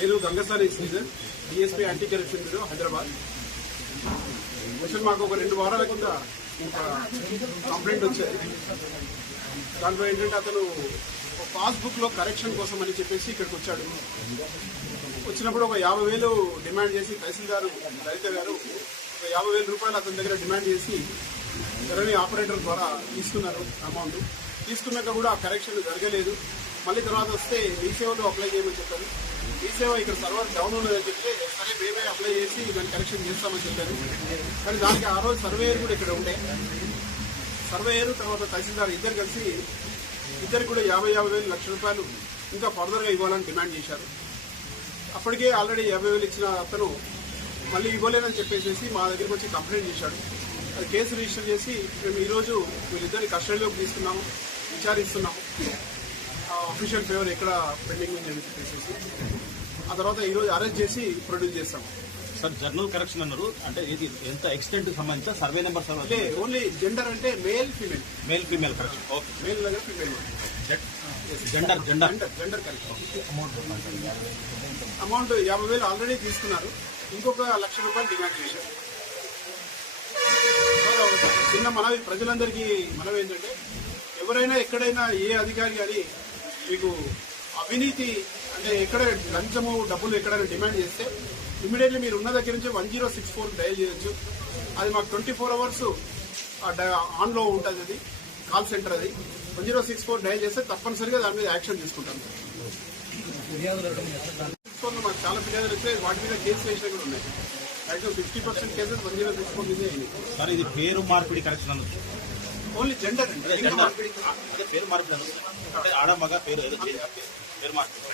నేను Gangasari Sridhar, DSP anti corruption bureau Hyderabad. మాకు ఒక 2 వారాల కింద ఒక కంప్లైంట్ వచ్చేది. దాంట్లో ఏంటంటే అతను పాస్బుక్ లో కరెక్షన్ కోసం అని చెప్పేసి ఇక్కడికి వచ్చాడు. వచ్చినప్పుడు ఒక 50,000 డిమాండ్ చేసి తహసీల్దారు లలిత గారు ఒక 50,000 రూపాయలు అతని దగ్గర డిమాండ్ చేసి రెవెన్యూ ఆపరేటర్ ద్వారా తీసుకున్నారు. అమౌంట్ తీసుకున్నాక కూడా ఆ కరెక్షన్ జరగలేదు. మళ్ళీ తర్వాత వస్తే ఈ సేవలో అప్లై చేయమని చెప్పారు. ఈ సేవ ఇక్కడ సర్వర్ డౌన్ ఉన్నదని చెప్తే సరే మేమే అప్లై చేసి దాన్ని కరెక్షన్ చేస్తామని చెప్పారు. కానీ దానికి ఆ రోజు సర్వేయర్ కూడా ఇక్కడ ఉండే. సర్వేయర్ తర్వాత తహసీల్దార్ ఇద్దరు కలిసి ఇద్దరికి కూడా 50,000 లక్ష రూపాయలు ఇంకా ఫర్దర్గా ఇవ్వాలని డిమాండ్ చేశారు. అప్పటికే ఆల్రెడీ 50,000 ఇచ్చిన అతను మళ్ళీ ఇవ్వలేదని చెప్పేసి మా దగ్గరికి వచ్చి కంప్లైంట్ చేశాడు. అది కేసు రిజిస్టర్ చేసి మేము ఈరోజు వీళ్ళిద్దరిని కస్టడీలోకి తీసుకున్నాము, విచారిస్తున్నాము. అఫీషియల్ ఫేవర్ ఎక్కడ పెండింగ్ ఉంది అని చెప్పేసి ఆ తర్వాత ఈరోజు అరెస్ట్ చేసి ప్రొడ్యూస్ చేస్తాం. సార్ జర్నల్ కరెక్షన్ అన్నారు, అంటే ఇది ఎంత ఎక్స్టెంట్ సంబంధించిన సర్వే నెంబర్ అంటే ఓన్లీ జెండర్ అంటే male female correction. Okay, male దగ్గర female gender correction. Amount 50,000 already తీసుకున్నారు. ఇంకొక 1,00,000 రూపాయలు డిమాండ్ చేశారు. చిన్న మనవి ప్రజలందరికీ మనవి ఏంటంటే ఎవరైనా ఎక్కడైనా ఏ అధికారి కానీ మీకు అవినీతి అంటే ఎక్కడ లంచము డబ్బులు ఎక్కడైనా డిమాండ్ చేస్తే ఇమీడియట్లీ మీరు ఉన్న దగ్గర నుంచి 1064 డయల్ చేయొచ్చు. అది మాకు 24 hours ఆన్లో ఉంటుంది. అది కాల్ సెంటర్. అది 1064 డయల్ చేస్తే తప్పనిసరిగా దాని మీద యాక్షన్ తీసుకుంటాం. మాకు చాలా ఫిర్యాదులు వచ్చాయి. వాటి మీద కేసులు వేసినా కూడా ఉన్నాయి. మ్యాక్సిమం 50% కేసెస్ 1064 మీదే అయినాయి. సార్ ఇది పేరు మార్పిడి కరెక్షన్ అన్నది ఓన్లీ జెండర్ పేరు మార్పిడి అంటే ఆడ మగ పేరు మార్పిడి.